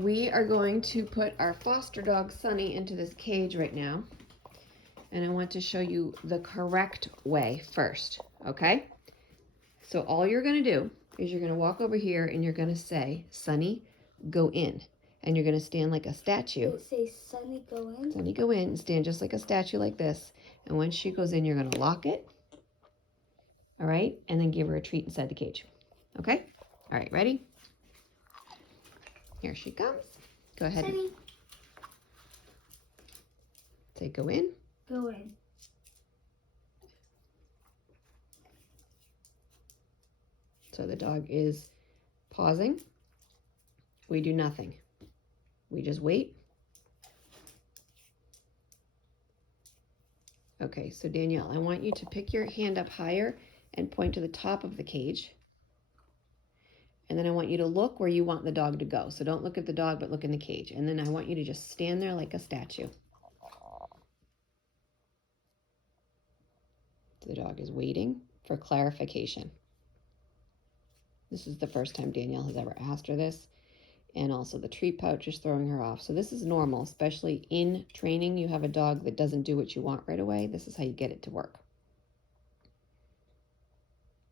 We are going to put our foster dog Sunny into this cage right now. And I want to show you the correct way first, okay? So all you're gonna do is you're gonna walk over here and you're gonna say, Sunny, go in. And you're gonna stand like a statue. Say, Sunny, go in. Sunny, go in, and stand just like a statue like this. And when she goes in, you're gonna lock it. All right, and then give her a treat inside the cage. Okay? All right, ready? Here she comes. Go ahead. Sunny. Say go in. Go in. So the dog is pausing. We do nothing. We just wait. Okay, so Danielle, I want you to pick your hand up higher and point to the top of the cage. And then I want you to look where you want the dog to go. So don't look at the dog, but look in the cage. And then I want you to just stand there like a statue. The dog is waiting for clarification. This is the first time Danielle has ever asked her this. And also the treat pouch is throwing her off. So this is normal, especially in training. You have a dog that doesn't do what you want right away. This is how you get it to work.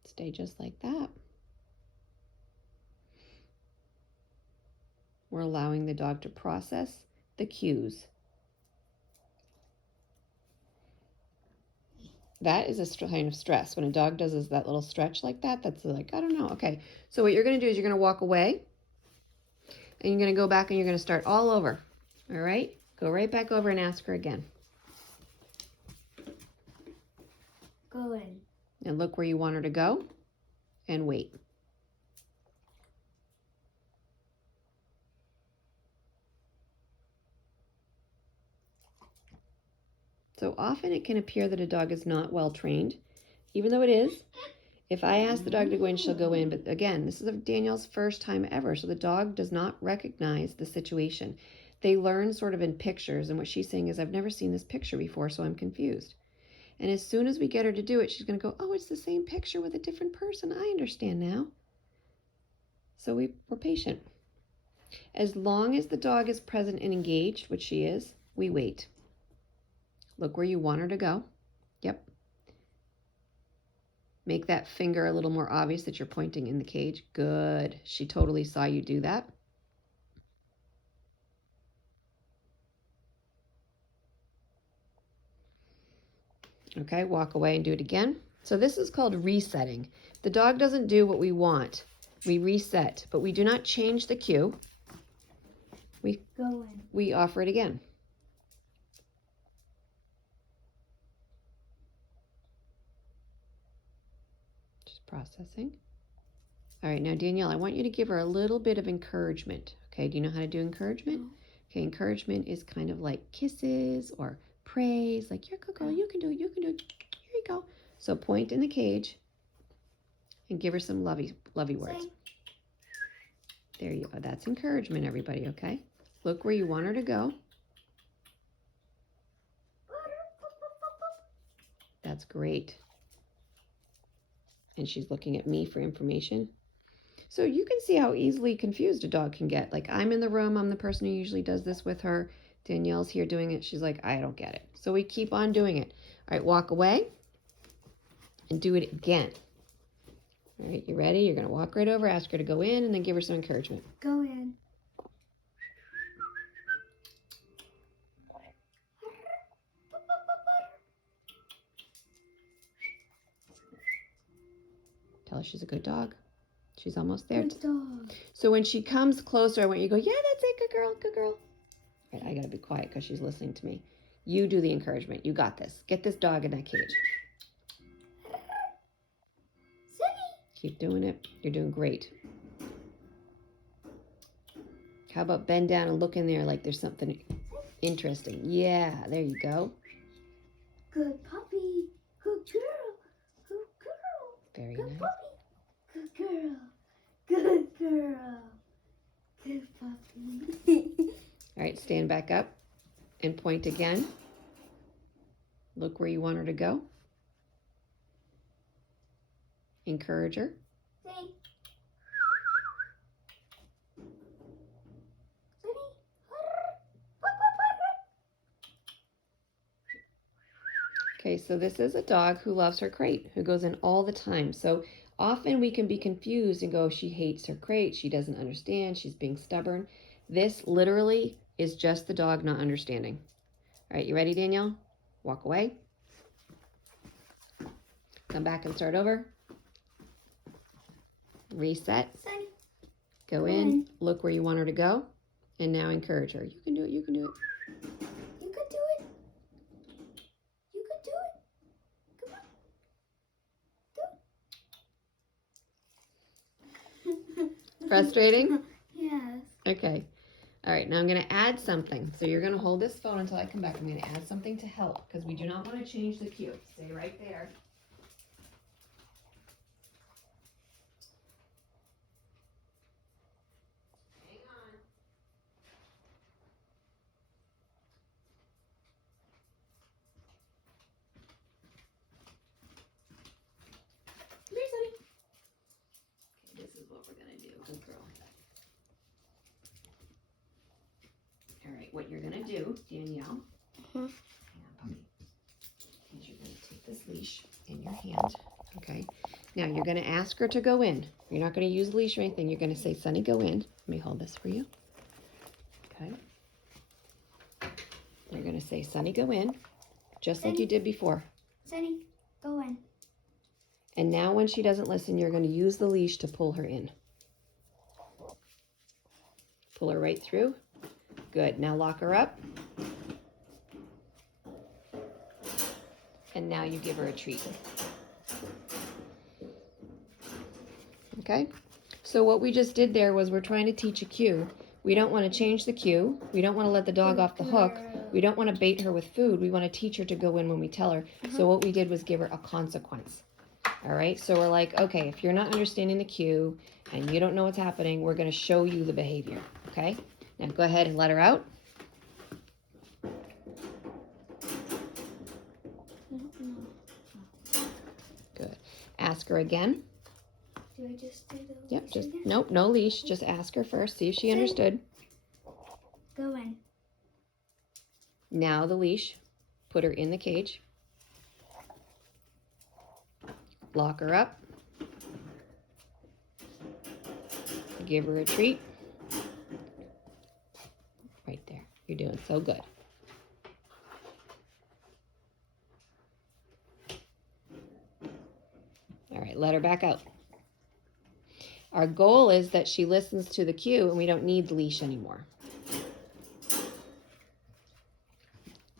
Stay just like that. We're allowing the dog to process the cues. That is a kind of stress. When a dog does that little stretch like that, that's like, I don't know. Okay, so what you're going to do is you're going to walk away. And you're going to go back and you're going to start all over. All right? Go right back over and ask her again. Go in. And look where you want her to go. And wait. So often it can appear that a dog is not well trained, even though it is. If I ask the dog to go in, she'll go in. But again, this is Danielle's first time ever, so the dog does not recognize the situation. They learn sort of in pictures, and what she's saying is, I've never seen this picture before, so I'm confused. And as soon as we get her to do it, she's going to go, oh, it's the same picture with a different person. I understand now. So we're patient. As long as the dog is present and engaged, which she is, we wait. Look where you want her to go. Yep. Make that finger a little more obvious that you're pointing in the cage. Good. She totally saw you do that. Okay, walk away and do it again. So this is called resetting. The dog doesn't do what we want. We reset, but we do not change the cue. We offer it again. Processing. All right, now Danielle, I want you to give her a little bit of encouragement. Okay, do you know how to do encouragement? No. Okay, encouragement is kind of like kisses or praise, like you're a good girl, you can do it, you can do it. Here you go. So point in the cage and give her some lovey words. There you go. That's encouragement, everybody, okay? Look where you want her to go. That's great. And she's looking at me for information. So you can see how easily confused a dog can get. Like, I'm in the room, I'm the person who usually does this with her. Danielle's here doing it. She's like, I don't get it. So we keep on doing it. All right, walk away and do it again. All right, you ready? You're gonna walk right over, ask her to go in, and then give her some encouragement. Go in. Tell her she's a good dog. She's almost there. Good dog. So when she comes closer, I want you to go, yeah, that's it, good girl, good girl. All right, I gotta be quiet because she's listening to me. You do the encouragement. You got this. Get this dog in that cage. Keep doing it. You're doing great. How about bend down and look in there like there's something interesting? Yeah, there you go. Good puppy. Good girl. Good girl. Very good nice. Puppy. Good girl. Good girl. Good puppy. All right, stand back up and point again. Look where you want her to go. Encourage her. Okay, so this is a dog who loves her crate, who goes in all the time. So often we can be confused and go, she hates her crate, she doesn't understand, she's being stubborn. This literally is just the dog not understanding. All right, you ready, Danielle? Walk away. Come back and start over. Reset. Sunny. Go in. Look where you want her to go. And now encourage her. You can do it. You can do it. You could do it. You could do it. Come on. Do it. Frustrating? Yes. Okay. All right, now I'm going to add something. So you're going to hold this phone until I come back. I'm going to add something to help because we do not want to change the cue. Stay right there. Hang on. Here, Sunny. Okay, this is what we're going to do. Good girl. All right, what you're going to do, Danielle, hang on, puppy, is you're going to take this leash in your hand, okay? Now, you're going to ask her to go in. You're not going to use the leash or anything. You're going to say, Sunny, go in. Let me hold this for you. Okay. You're going to say, Sunny, go in, just like you did before. Sunny, go in. And now when she doesn't listen, you're going to use the leash to pull her in. Pull her right through. Good. Now lock her up. And now you give her a treat. Okay? So what we just did there was we're trying to teach a cue. We don't want to change the cue. We don't want to let the dog off the hook. We don't want to bait her with food. We want to teach her to go in when we tell her. So what we did was give her a consequence. All right? So we're like, okay, if you're not understanding the cue and you don't know what's happening, we're going to show you the behavior. Okay? Now go ahead and let her out. Good. Ask her again. Do I just do the Yep, leash just, again? nope, no leash. Just ask her first. See if she understood. Go in. Now the leash. Put her in the cage. Lock her up. Give her a treat. Right there. You're doing so good. All right, let her back out. Our goal is that she listens to the cue and we don't need the leash anymore.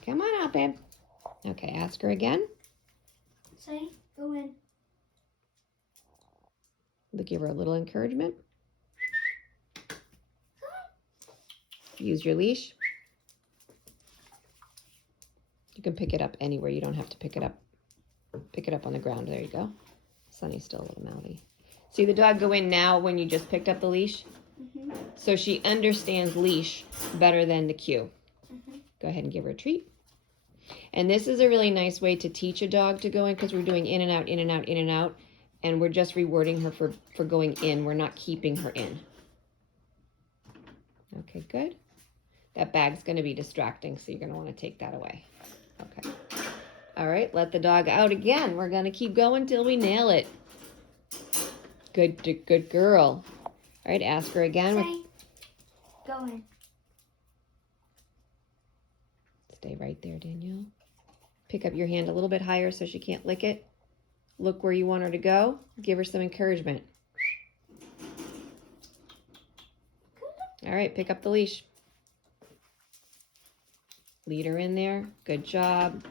Come on out, babe. Okay, ask her again. Sunny, go in. Give her a little encouragement. Use your leash. You can pick it up anywhere. You don't have to pick it up. Pick it up on the ground. There you go. Sunny's still a little mouthy. See the dog go in now when you just picked up the leash? Mm-hmm. So she understands leash better than the cue. Mm-hmm. Go ahead and give her a treat. And this is a really nice way to teach a dog to go in because we're doing in and out, in and out, in and out. And we're just rewarding her for going in. We're not keeping her in. Okay, good. That bag's going to be distracting, so you're going to want to take that away. Okay. All right, let the dog out again. We're going to keep going till we nail it. Good girl. All right, ask her again. Sunny, go in. Stay right there, Danielle. Pick up your hand a little bit higher so she can't lick it. Look where you want her to go. Give her some encouragement. All right, pick up the leash. Lead her in there. Good job.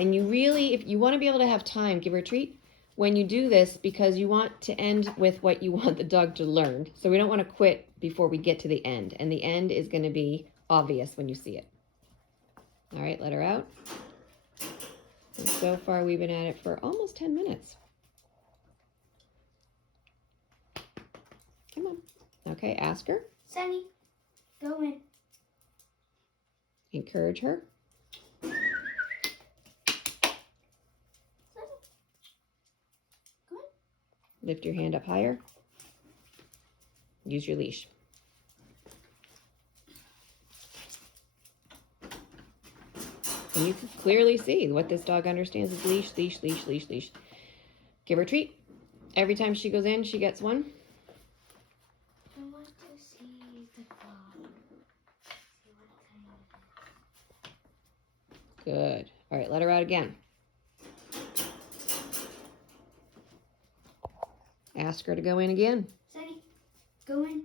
And you really, if you want to be able to have time, give her a treat when you do this because you want to end with what you want the dog to learn. So we don't want to quit before we get to the end. And the end is going to be obvious when you see it. All right, let her out. And so far, we've been at it for almost 10 minutes. Come on. Okay, ask her. Sunny, go in. Encourage her. Sunny, go in. Lift your hand up higher. Use your leash. And you can clearly see what this dog understands is leash, leash, leash, leash, leash. Give her a treat. Every time she goes in, she gets one. I want to see the dog. See what kind of. Good. All right, let her out again. Ask her to go in again. Sunny, go in.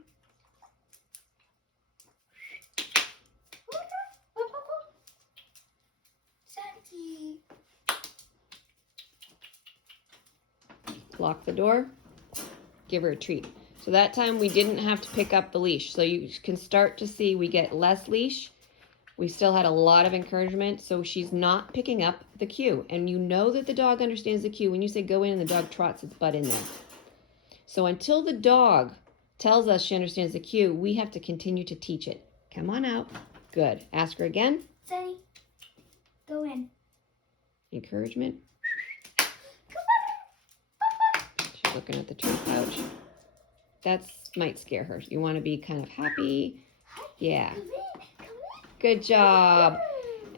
Sandy. Lock the door. Give her a treat. So that time we didn't have to pick up the leash. So you can start to see we get less leash. We still had a lot of encouragement, so she's not picking up the cue. And you know that the dog understands the cue when you say go in and the dog trots its butt in there. So until the dog tells us she understands the cue, we have to continue to teach it. Come on out. Good. Ask her again. Sunny, go in. Encouragement. Come on. She's looking at the treat pouch. That might scare her. You want to be kind of happy. Yeah. Come in. Come in. Good job.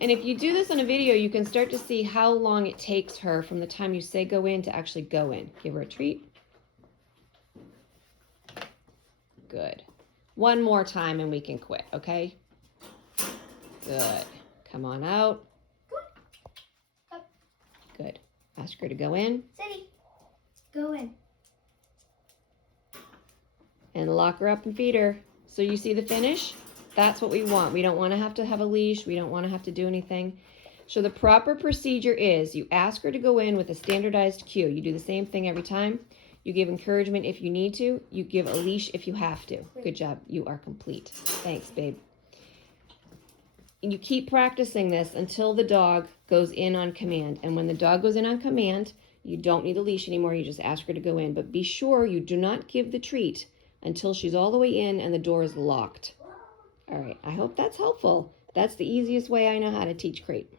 And if you do this on a video, you can start to see how long it takes her from the time you say go in to actually go in. Give her a treat. Good. One more time and we can quit, okay? Good. Come on out. Good. Ask her to go in. Sunny, go in. And lock her up and feed her. So you see the finish? That's what we want. We don't want to have a leash. We don't want to have to do anything. So the proper procedure is you ask her to go in with a standardized cue. You do the same thing every time. You give encouragement if you need to. You give a leash if you have to. Good job. You are complete. Thanks, babe. And you keep practicing this until the dog goes in on command. And when the dog goes in on command, you don't need a leash anymore. You just ask her to go in. But be sure you do not give the treat until she's all the way in and the door is locked. All right, I hope that's helpful. That's the easiest way I know how to teach crate.